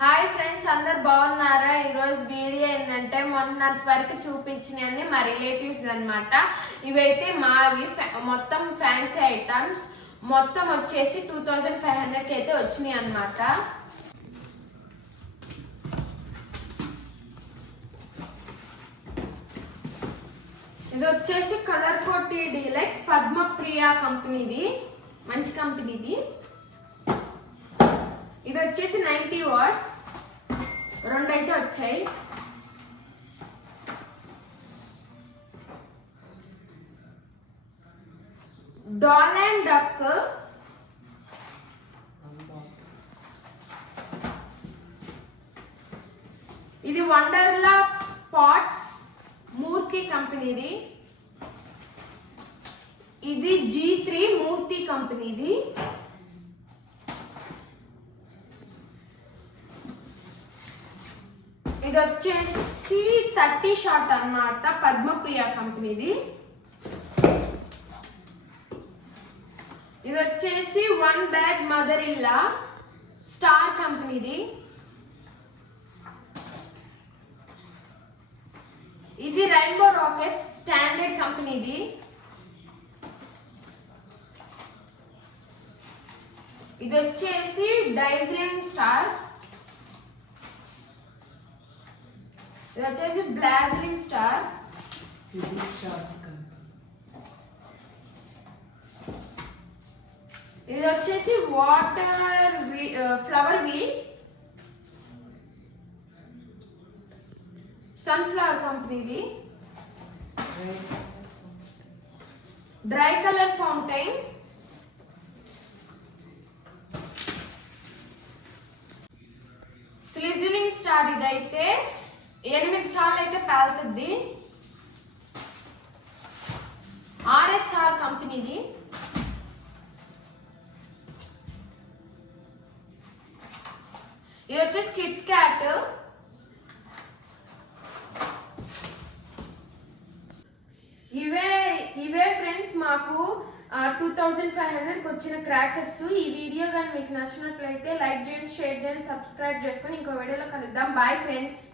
Hi friends, అందరు బాగున్నారా? ఈరోజు వీడియో ఏంటంటే మొన్నటి వరకు చూపించినవి మా రిలేటివ్స్ అనమాట. ఇవైతే మావి మొత్తం ఫ్యాన్సీ ఐటమ్స్ మొత్తం వచ్చేసి 2500కి అయితే వచ్చినాయి అనమాట. ఇది వచ్చేసి కలర్ కోటి డీలక్స్ పద్మప్రియ కంపెనీది, మంచి కంపెనీది. ఇది వచ్చేసి 90 వాట్స్, రెండు అయితే వచ్చాయి. డాల్ అండ్ డక్, ఇది వండర్లా పాట్స్ మూర్తి కంపెనీది. ఇది G3 మూర్తి కంపెనీది. ఇది వచ్చేసి 30 షాట్ అన్నమాట, పద్మప్రియ కంపెనీది. ఇది వచ్చేసి 1 బ్యాగ్ మదర్ ఇల్లా స్టార్ కంపెనీది. ఇది రైన్బో రాకెట్ స్టాండర్డ్ కంపెనీది. ఇది వచ్చేసి డైజిలింగ్ స్టార్. ఇది వచ్చేసి బ్లాజిలింగ్ స్టార్. ఇది వచ్చేసి వాటర్ ఫ్లవర్ వీల్ సన్ఫ్లవర్ కంపెనీది. Dry colour fountain. స్లిజిలింగ్ స్టార్, ఇదైతే 8 సార్లు అయితే పేలుతుంది. RSR కంపెనీది. ఇది వచ్చేసి కిట్ క్యాట్. ఇవే ఫ్రెండ్స్ మాకు 2500కి వచ్చిన క్రాకర్స్. ఈ వీడియో కానీ మీకు నచ్చినట్లయితే లైక్ చేయండి, షేర్ చేయండి, సబ్స్క్రైబ్ చేసుకొని ఇంకో వీడియోలో కలుద్దాం. Bye friends.